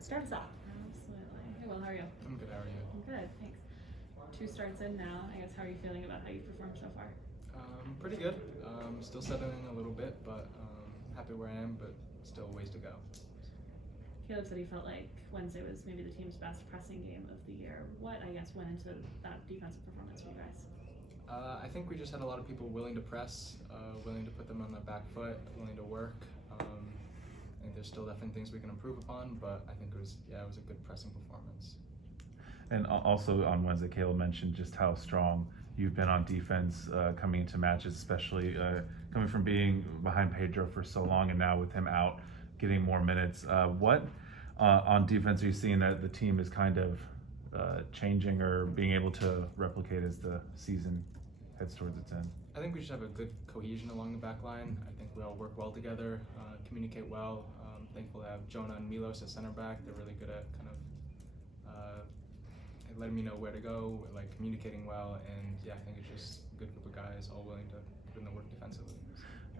start us off. Absolutely. Hey, Will, how are you? I'm good, how are you? I'm good, thanks. 2 starts in now. I guess, how are you feeling about how you performed so far? Pretty good. Still settling a little bit, but happy where I am, but still ways to go. Caleb said he felt like Wednesday was maybe the team's best pressing game of the year. What, I guess, went into that defensive performance for you guys? I think we just had a lot of people willing to press, willing to put them on their back foot, willing to work. I think there's still definitely things we can improve upon, but I think it was a good pressing performance. And also on Wednesday, Caleb mentioned just how strong you've been on defense coming into matches, especially coming from being behind Pedro for so long and now with him out getting more minutes. What on defense are you seeing that the team is kind of changing or being able to replicate as the season heads towards its end? I think we should have a good cohesion along the back line. I think we all work well together, communicate well. Thankful to have Jonah and Milos as center back. They're really good at kind of letting me know where to go, like communicating well, and yeah, I think it's just a good group of guys all willing to put in the work defensively.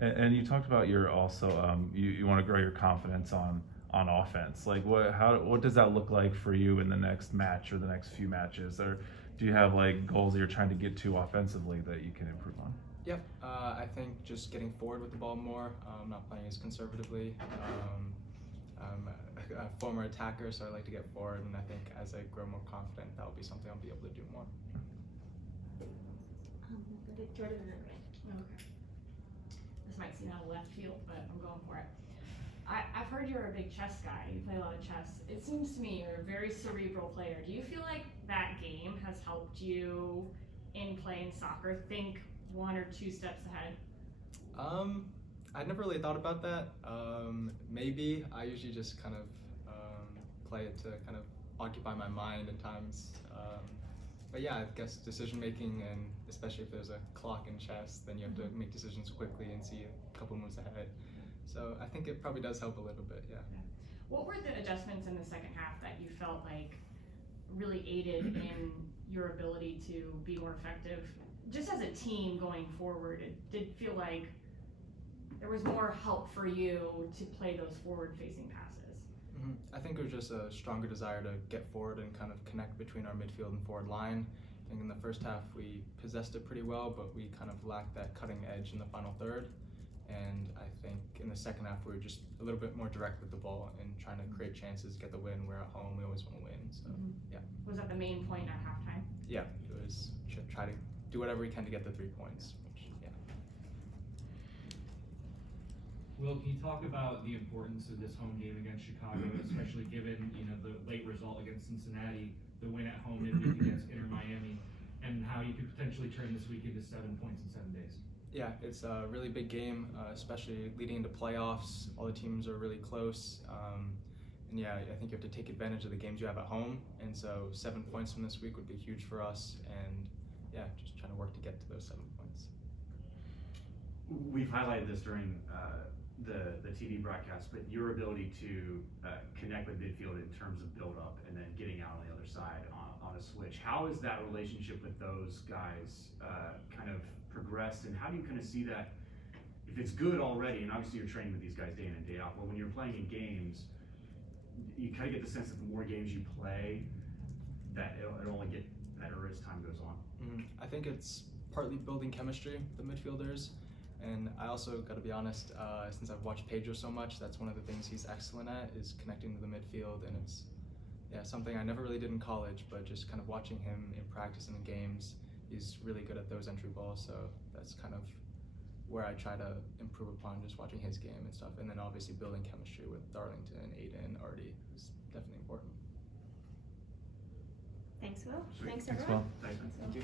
And you talked about your also you want to grow your confidence on offense. Like what does that look like for you in the next match or the next few matches? Or do you have like goals that you're trying to get to offensively that you can improve on? Yep, I think just getting forward with the ball more, not playing as conservatively. I'm a former attacker, so I like to get forward, and I think as I grow more confident, that will be something I'll be able to do more. Jordan and then Ray. Okay. This might seem out of left field, but I'm going for it. I've heard you're a big chess guy. You play a lot of chess. It seems to me you're a very cerebral player. Do you feel like that game has helped you in playing soccer think 1 or 2 steps ahead? I never really thought about that. Maybe I usually just kind of play it to kind of occupy my mind at times. But yeah, I guess decision making, and especially if there's a clock in chess, then you have to make decisions quickly and see a couple moves ahead. So I think it probably does help a little bit, yeah. What were the adjustments in the second half that you felt like really aided in your ability to be more effective? Just as a team going forward, it did feel like there was more help for you to play those forward-facing passes. I think it was just a stronger desire to get forward and kind of connect between our midfield and forward line. I think in the first half we possessed it pretty well, but we kind of lacked that cutting edge in the final third. And I think in the second half we were just a little bit more direct with the ball and trying to create chances, get the win. We're at home, we always want to win. So yeah. Was that the main point at halftime? Yeah, it was try to do whatever we can to get the 3 points. Will, can you talk about the importance of this home game against Chicago, especially given the late result against Cincinnati, the win at home midweek against Inter Miami, and how you could potentially turn this week into 7 points in 7 days? Yeah, it's a really big game, especially leading into playoffs. All the teams are really close, and yeah, I think you have to take advantage of the games you have at home. And so 7 points from this week would be huge for us, and yeah, just trying to work to get to those 7 points. We've highlighted this during the TV broadcast, but your ability to connect with midfield in terms of build up and then getting out on the other side on a switch. How has that relationship with those guys kind of progressed, and how do you kind of see that, if it's good already, and obviously you're training with these guys day in and day out, but when you're playing in games, you kind of get the sense that the more games you play, that it'll only get better as time goes on? I think it's partly building chemistry with the midfielders. And I also got to be honest, since I've watched Pedro so much, that's one of the things he's excellent at, is connecting to the midfield. And it's something I never really did in college, but just kind of watching him in practice and in games, he's really good at those entry balls. So that's kind of where I try to improve upon, just watching his game and stuff. And then obviously building chemistry with Darlington, Aiden, Artie is definitely important. Thanks, Will. Sweet. Thanks, Thanks, everyone. Will. Thanks. Thank you.